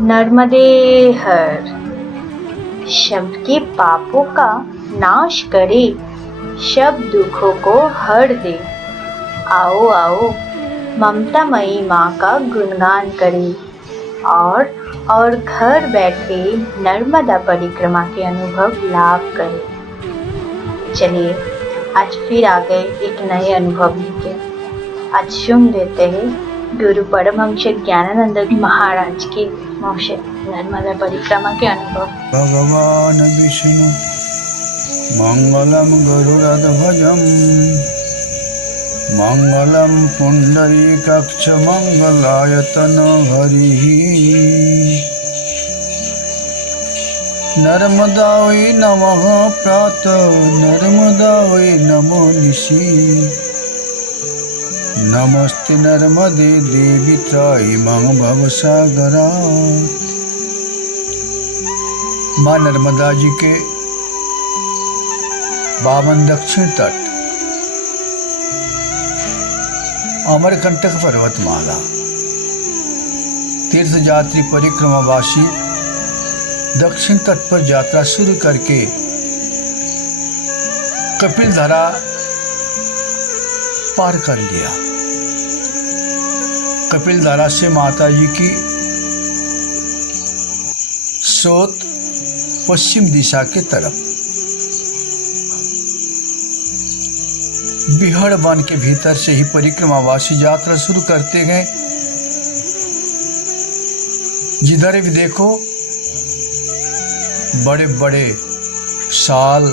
नर्मदे हर सबके पापों का नाश करे, सब दुखों को हर दे। आओ आओ ममतामयी माँ का गुणगान करें और घर बैठे नर्मदा परिक्रमा के अनुभव लाभ करें। चलिए आज फिर आ गए एक नए अनुभव लेके। आज सुन लेते हैं गुरु परमहंस ज्ञानानंद महाराज के मुँह से नर्मदा परिक्रमा के अनुभव। भगवान विष्णु मंगलम गरुड़ध्वजम मंगलम पुंडरीकाक्ष मंगलायतन हरि। नर्मदा वै नमः प्रातः नर्मदा वै नमो निशि। नमस्ते नर्मदे देवी त्राहि मम भवसागरा। माँ नर्मदा जी के 52 दक्षिण तट, अमरकंटक पर्वतमाला, तीर्थ यात्री परिक्रमावासी दक्षिण तट पर यात्रा शुरू करके कपिलधारा पार कर लिया। कपिलधारा से माता जी की स्रोत पश्चिम दिशा के तरफ बिहड़ वन के भीतर से ही परिक्रमावासी यात्रा शुरू करते गए। जिधर भी देखो बड़े बड़े साल,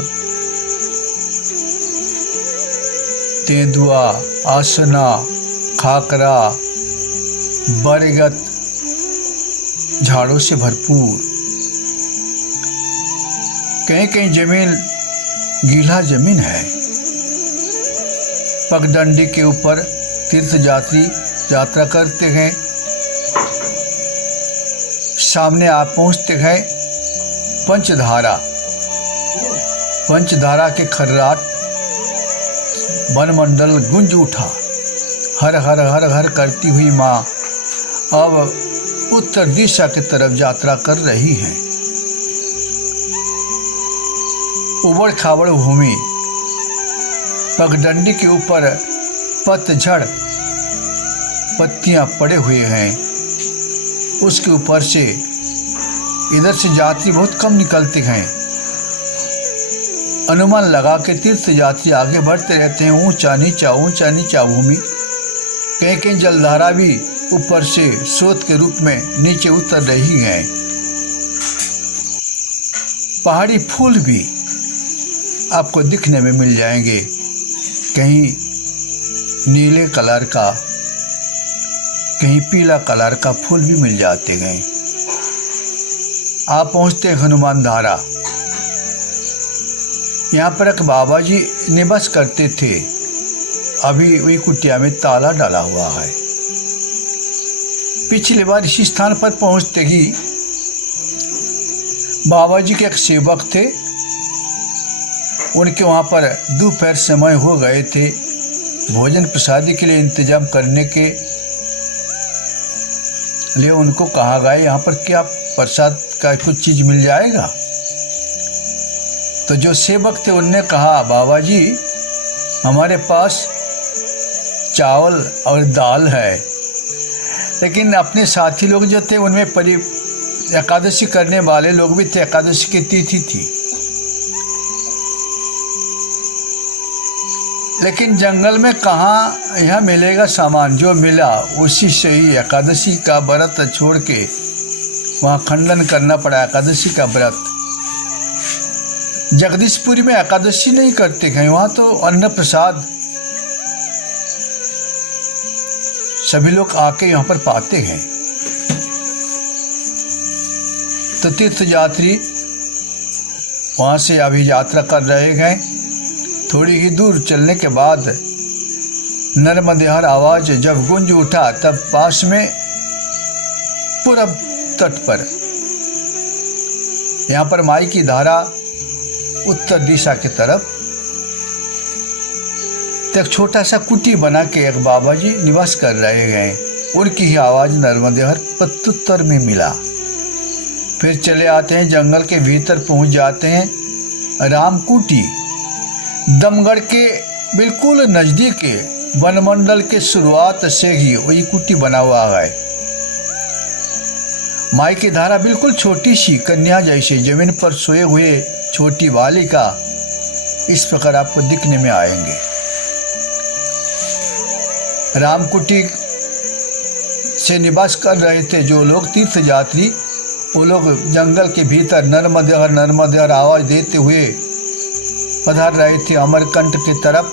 तेंदुआ, आसना, खाकरा, बरगद झाड़ों से भरपूर। कहीं कहीं जमीन गीला जमीन है। पगडंडी के ऊपर तीर्थ यात्री यात्रा करते हैं। सामने आप पहुंचते हैं पंचधारा। पंचधारा के खर्राट वनमंडल गूंज उठा। हर हर हर हर करती हुई माँ अब उत्तर दिशा की तरफ यात्रा कर रही हैं। उबड़ खाबड़ भूमि, पगडंडी के ऊपर पतझड़ पत्तियां पड़े हुए हैं। उसके ऊपर से इधर से यात्री बहुत कम निकलते हैं। अनुमान लगा के तीर्थ यात्री आगे बढ़ते रहते हैं। ऊंचा नीचा भूमि, कहीं कहीं जलधारा भी ऊपर से स्रोत के रूप में नीचे उतर रही है। पहाड़ी फूल भी आपको दिखने में मिल जाएंगे। कहीं नीले कलर का, कहीं पीला कलर का फूल भी मिल जाते हैं। आप पहुंचते हनुमान धारा। यहाँ पर एक बाबा जी निवास करते थे। अभी वही कुटिया में ताला डाला हुआ है। पिछली बार इसी स्थान पर पहुंचते ही बाबा जी के एक सेवक थे। उनके वहाँ पर दोपहर समय हो गए थे। भोजन प्रसादी के लिए इंतजाम करने के लिए उनको कहा गया यहाँ पर क्या प्रसाद का कुछ चीज मिल जाएगा। तो जो सेवक थे उनने कहा, बाबा जी हमारे पास चावल और दाल है, लेकिन अपने साथी लोग जो थे उनमें एकादशी करने वाले लोग भी थे। एकादशी की तिथि थी, लेकिन जंगल में कहाँ यह मिलेगा सामान। जो मिला उसी से ही एकादशी का व्रत छोड़ के वहाँ खंडन करना पड़ा। एकादशी का व्रत जगदीशपुरी में एकादशी नहीं करते हैं। वहाँ तो अन्न प्रसाद सभी लोग आके यहाँ पर पाते हैं। तो तीर्थ यात्री वहाँ से अभी यात्रा कर रहे हैं। थोड़ी ही दूर चलने के बाद नर्मदेहर आवाज जब गूंज उठा, तब पास में पूरब तट पर यहाँ पर माई की धारा उत्तर दिशा की तरफ एक छोटा सा कुटी बना के एक बाबा जी निवास कर रहे हैं। उनकी ही आवाज नर्मदेहर प्रत्युत्तर में मिला। फिर चले आते हैं जंगल के भीतर, पहुंच जाते हैं रामकुटी। दमगढ़ के बिल्कुल नज़दीक वनमंडल के शुरुआत से ही वही कुटी बना हुआ है। माई की धारा बिल्कुल छोटी सी कन्या जैसे जमीन पर सोए हुए छोटी बालिका इस प्रकार आपको दिखने में आएंगे। रामकुटी से निवास कर रहे थे जो लोग तीर्थ यात्री, वो लोग जंगल के भीतर नर्मदे हर आवाज देते हुए पधार रहे थे अमरकंट की तरफ।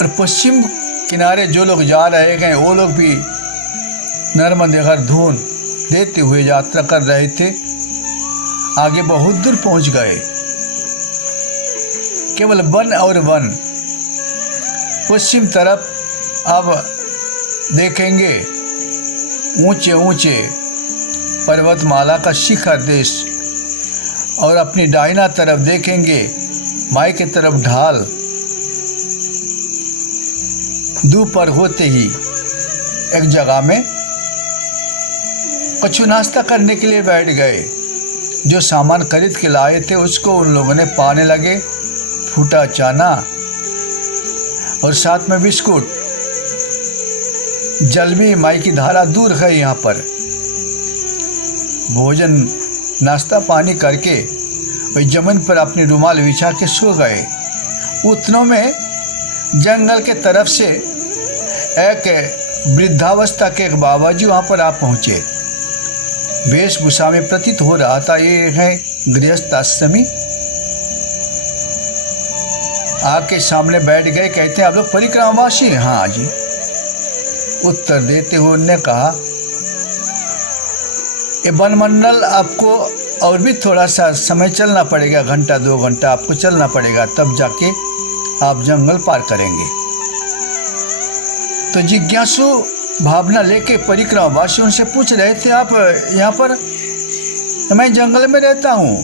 और पश्चिम किनारे जो लोग जा रहे हैं वो लोग भी नर्मदे हर धून देते हुए यात्रा कर रहे थे। आगे बहुत दूर पहुंच गए, केवल वन और वन। पश्चिम तरफ अब देखेंगे ऊंचे ऊंचे पर्वतमाला का शिखर देश, और अपनी दाहिना तरफ देखेंगे माई की तरफ ढाल। दोपहर होते ही एक जगह में कछु नाश्ता करने के लिए बैठ गए। जो सामान खरीद के लाए थे उसको उन लोगों ने पाने लगे, फूटा चना और साथ में बिस्कुट। जल भी माई की धारा दूर है यहाँ पर। भोजन नाश्ता पानी करके वही जमीन पर अपनी रुमाल बिछा के सो गए। उतनों में जंगल के तरफ से एक वृद्धावस्था के एक बाबा जी वहाँ पर आ पहुँचे। वेशभूषा में प्रतीत हो रहा था ये है गृहस्थ आश्रमी। आके सामने बैठ गए, कहते हैं आप लोग परिक्रमावासी हैं? हाँ जी। उत्तर देते हुए उन्होंने कहा ये वनमंडल आपको और भी थोड़ा सा समय चलना पड़ेगा, घंटा 2 घंटा आपको चलना पड़ेगा, तब जाके आप जंगल पार करेंगे। तो जिज्ञासु भावना लेके परिक्रमावासी उनसे पूछ रहे थे आप यहाँ पर? मैं जंगल में रहता हूँ,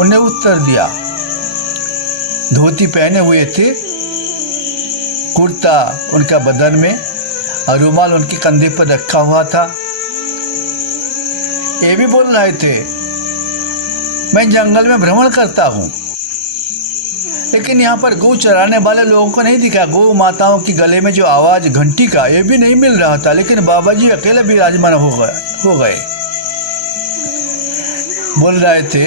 उन्हें उत्तर दिया। धोती पहने हुए थे, कुर्ता उनका बदन में और रुमाल उनके कंधे पर रखा हुआ था। ये भी बोल रहे थे मैं जंगल में भ्रमण करता हूँ, लेकिन यहाँ पर गौ चराने वाले लोगों को नहीं दिखा। गौ माताओं की गले में जो आवाज़ घंटी का ये भी नहीं मिल रहा था, लेकिन बाबा जी अकेले विराजमान हो गए। बोल रहे थे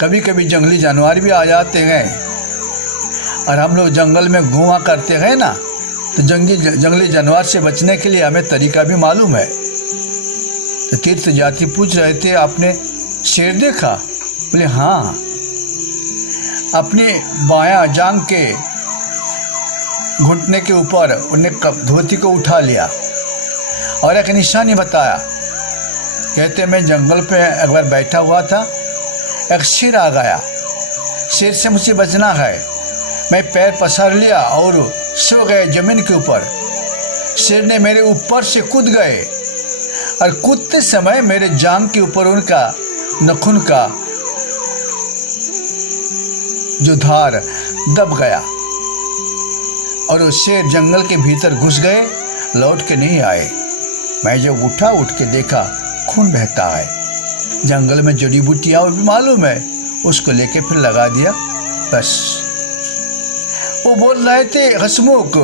कभी कभी जंगली जानवर भी आ जाते हैं और हम लोग जंगल में घुमा करते हैं ना, तो जंगली जानवर से बचने के लिए हमें तरीका भी मालूम है। तो तीर्थ यात्री पूछ रहे थे आपने शेर देखा? बोले हाँ। अपने बायां जांग के घुटने के ऊपर उन्हें धोती को उठा लिया और एक निशानी बताया। कहते मैं जंगल पे एक बार बैठा हुआ था, एक शेर आ गया, शेर से मुझे बचना है। मैं पैर पसार लिया और सो गए जमीन के ऊपर। शेर ने मेरे ऊपर से कूद गए और कूदते समय मेरे जांग के ऊपर उनका नखून का जो धार दब गया और वो शेर जंगल के भीतर घुस गए, लौट के नहीं आए। मैं जब उठ के देखा खून बहता है। जंगल में जड़ी बूटियाँ भी मालूम है, उसको लेके फिर लगा दिया, बस। वो बोल रहे थे हंसमुख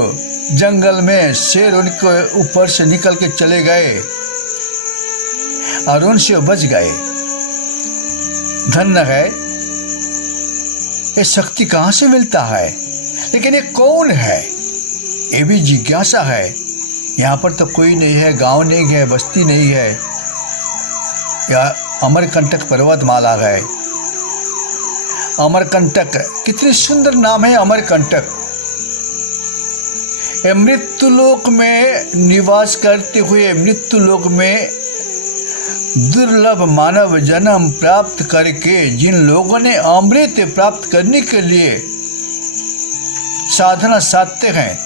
जंगल में शेर उनके ऊपर से निकल के चले गए और उनसे बच गए। धन्य है, ये शक्ति कहाँ से मिलता है? लेकिन ये कौन है? ये भी जिज्ञासा है। यहाँ पर तो कोई नहीं है, गांव नहीं है, बस्ती नहीं है, या अमरकंटक पर्वतमाला है। अमरकंटक कितनी सुंदर नाम है, अमरकंटक। मृत्यु लोक में निवास करते हुए मृत्यु लोक में दुर्लभ मानव जन्म प्राप्त करके जिन लोगों ने अमृत प्राप्त करने के लिए साधना साधते हैं,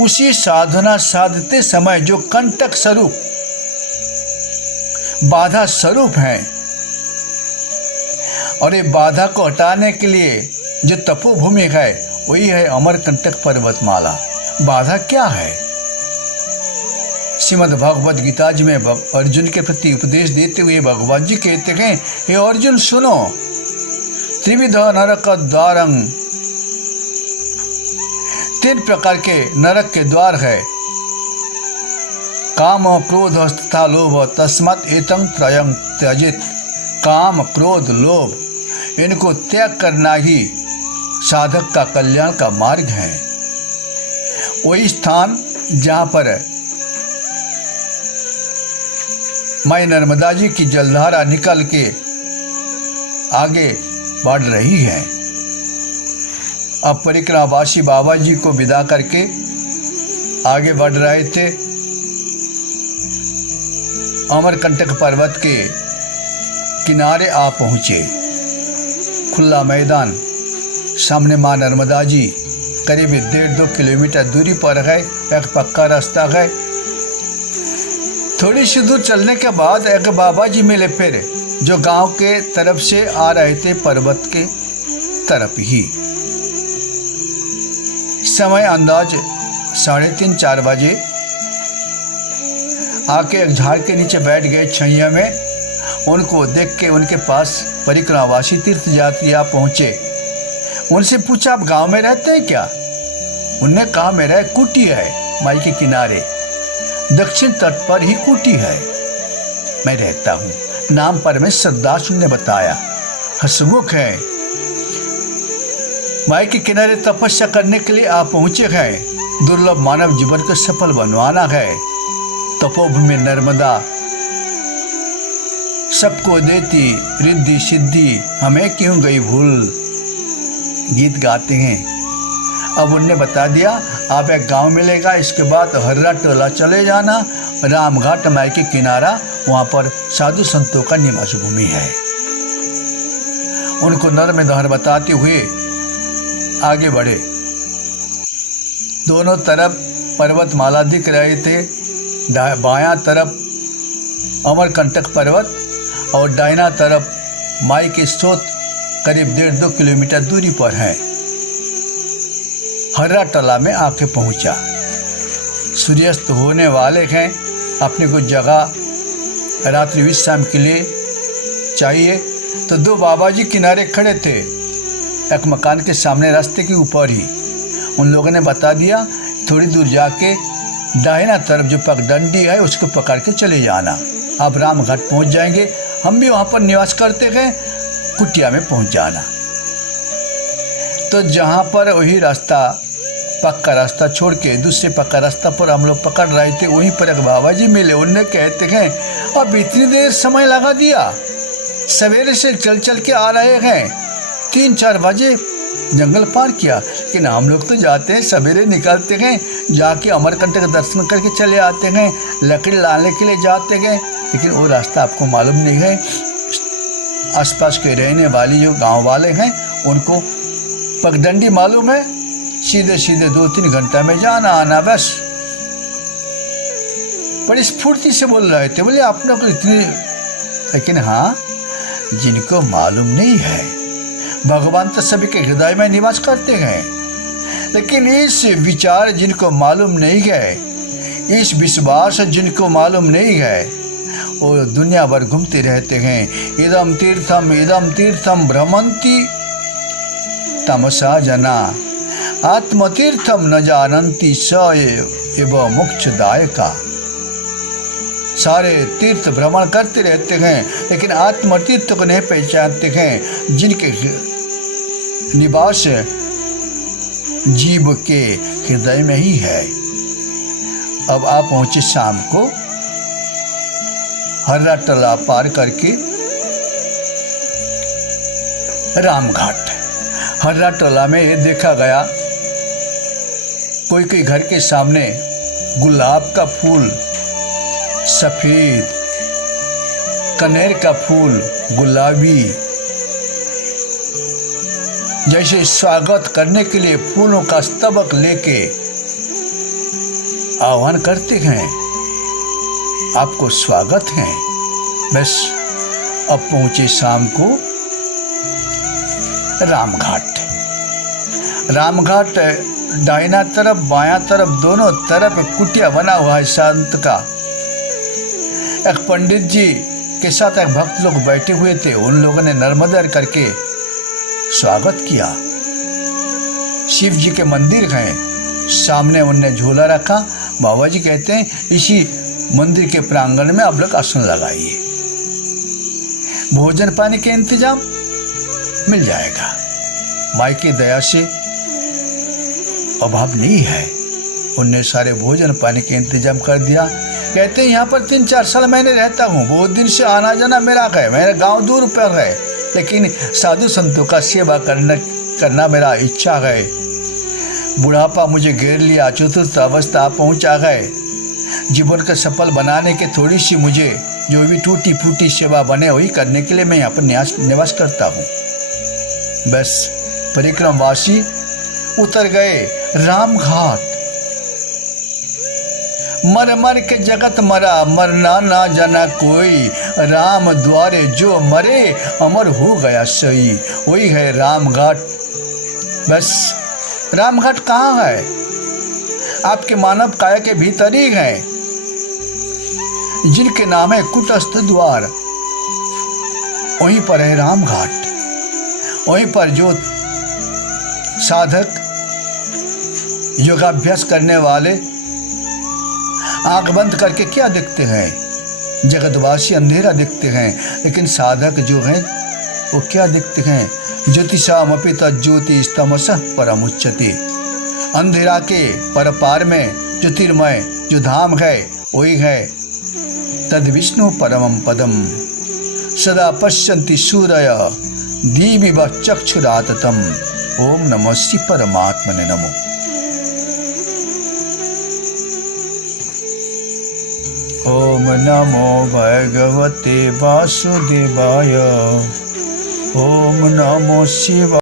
उसी साधना साधते समय जो कंटक स्वरूप बाधा स्वरूप हैं, और ये बाधा को हटाने के लिए जो तपोभूमि है वही है अमरकंटक पर्वतमाला। बाधा क्या है? श्रीमद् भगवद गीता जी में अर्जुन के प्रति उपदेश देते हुए भगवान जी कहते हैं, हे अर्जुन सुनो, त्रिविध नरक द्वारं, 3 प्रकार के नरक के द्वार है, काम क्रोध तथा लोभ, तस्मात् एतं त्रयं त्यजेत। काम क्रोध लोभ इनको त्याग करना ही साधक का कल्याण का मार्ग है। वही स्थान जहाँ पर माई नर्मदा जी की जलधारा निकल के आगे बढ़ रही है। अब परिक्रमावासी बाबा जी को विदा करके आगे बढ़ रहे थे। अमरकंटक पर्वत के किनारे आ पहुँचे। खुला मैदान, सामने माँ नर्मदा जी, करीब 1.5-2 किलोमीटर दूरी पर है। एक पक्का रास्ता है। थोड़ी सी दूर चलने के बाद एक बाबा जी मिले फिर, जो गांव के तरफ से आ रहे थे, पर्वत के तरफ ही। समय अंदाज 3:30-4 बजे। आके एक झाड़ के नीचे बैठ गए छैया में। उनको देख के उनके पास परिक्रमावासी तीर्थ यात्री आ पहुंचे। उनसे पूछा, आप गांव में रहते हैं क्या? उनने कहा, मेरा एक कुटी है माई के किनारे, दक्षिण तट पर ही कुटी है, मैं रहता हूँ। नाम परमेश्वर दास ने बताया। हसमुख है, माई के किनारे तपस्या करने के लिए आप पहुंचे हैं। दुर्लभ मानव जीवन को सफल बनवाना है। तपोभूमि नर्मदा सबको देती रिद्धि सिद्धि, हमें क्यों गई भूल, गीत गाते हैं। अब उनने बता दिया, आप एक गांव मिलेगा, इसके बाद हर्रा टोला चले जाना, रामघाट माई के किनारा, वहाँ पर साधु संतों का निवास भूमि है। उनको नर में दहर बताते हुए आगे बढ़े। दोनों तरफ पर्वतमाला दिख रहे थे। बायां तरफ अमरकंटक पर्वत और दाहिना तरफ माई के स्रोत करीब 1.5-2 किलोमीटर दूरी पर है। हर्रा टला में आके पहुंचा। सूर्यास्त होने वाले हैं। अपने को जगह रात्रि विश्राम के लिए चाहिए। तो 2 बाबा जी किनारे खड़े थे, एक मकान के सामने रास्ते के ऊपर ही। उन लोगों ने बता दिया, थोड़ी दूर जाके दाहिना तरफ जो पगडंडी है उसको पकड़ के चले जाना, आप रामघाट पहुंच जाएंगे। हम भी वहाँ पर निवास करते गए, कुटिया में पहुंच जाना। तो जहाँ पर वही रास्ता, पक्का रास्ता छोड़ के दूसरे पक्का रास्ता पर हम लोग पकड़ रहे थे, वहीं पर एक बाबा जी मिले। उनने कहते हैं, अब इतनी देर समय लगा दिया, सवेरे से चल चल के आ रहे हैं, 3-4 बजे जंगल पार किया। लेकिन हम लोग तो जाते हैं, सवेरे निकलते हैं, जाके अमरकंटक दर्शन करके चले आते हैं, लकड़ी लाने के लिए जाते हैं। लेकिन वो रास्ता आपको मालूम नहीं है। आसपास के रहने वाली जो गांव वाले हैं उनको पगडंडी मालूम है, सीधे सीधे 2-3 घंटा में जाना आना बस। बड़ी स्फूर्ति से बोल रहे थे, बोले आपने को इतनी। लेकिन हाँ, जिनको मालूम नहीं है, भगवान तो सभी के हृदय में निवास करते हैं, लेकिन इस विचार जिनको मालूम नहीं है, इस विश्वास जिनको मालूम नहीं है, वो दुनिया भर घूमते रहते हैं। इदम तीर्थम भ्रमंती तमसा जना, आत्मतीर्थम न जानंती स एव मोक्षदायका। सारे तीर्थ भ्रमण करते रहते हैं, लेकिन आत्मतीर्थ को नहीं पहचानते हैं, जिनके निवास जीव के हृदय में ही है। अब आप पहुंचे शाम को हर्रा टला पार करके रामघाट। हर्रा टला में ये देखा गया, कोई कोई घर के सामने गुलाब का फूल सफेद, कनेर का फूल गुलाबी, जैसे स्वागत करने के लिए फूलों का स्तबक लेके आह्वान करते हैं, आपको स्वागत है। बस अब पहुंचे शाम को रामघाट। दाहिना तरफ बायां तरफ दोनों तरफ कुटिया बना हुआ है, शांत का एक पंडित जी के साथ एक भक्त लोग बैठे हुए थे। उन लोगों ने नर्मदा करके स्वागत किया। शिव जी के मंदिर गए, सामने उनने झूला रखा। बाबा जी कहते हैं इसी मंदिर के प्रांगण में आप लोग आसन लगाइए, भोजन पानी के इंतजाम मिल जाएगा। माई की दया से अभाव नहीं है, उनने सारे भोजन पानी के इंतजाम कर दिया। कहते हैं यहाँ पर 3-4 साल मैंने रहता हूँ, बहुत दिन से आना जाना मेरा है, मेरा गांव दूर पर है, लेकिन साधु संतों का सेवा करना मेरा इच्छा है। बुढ़ापा मुझे घेर लिया, चतुर्थ अवस्था पहुँचा गए। जीवन को सफल बनाने के थोड़ी सी मुझे जो भी टूटी फूटी सेवा बने वही करने के लिए मैं यहाँ पर निवास करता हूँ। बस परिक्रमवासी उतर गए राम घाट। मर मर के जगत मरा, मरना ना जाना कोई, राम द्वारे जो मरे अमर हो गया सही। वही है राम घाट। बस राम घाट कहाँ है? आपके मानव काया के भीतर ही है, जिनके नाम है कुटस्थ द्वार। वहीं पर है राम घाट। वहीं पर जो साधक योगाभ्यास करने वाले आंख बंद करके क्या देखते हैं? जगतवासी अंधेरा देखते हैं, लेकिन साधक जो हैं वो क्या देखते हैं? ज्योतिषामपि तज्ज्योति तमसः परमुच्यते। अंधेरा के परपार में ज्योतिर्मय जो धाम है वही है तद विष्णु परमं पदम। सदा पश्यन्ति सूरय दीविव चक्षुराततम। ओम नमः श्री परमात्मने नमो। ओम नमो भगवते वासुदेवाय। ओम नमो शिवाय।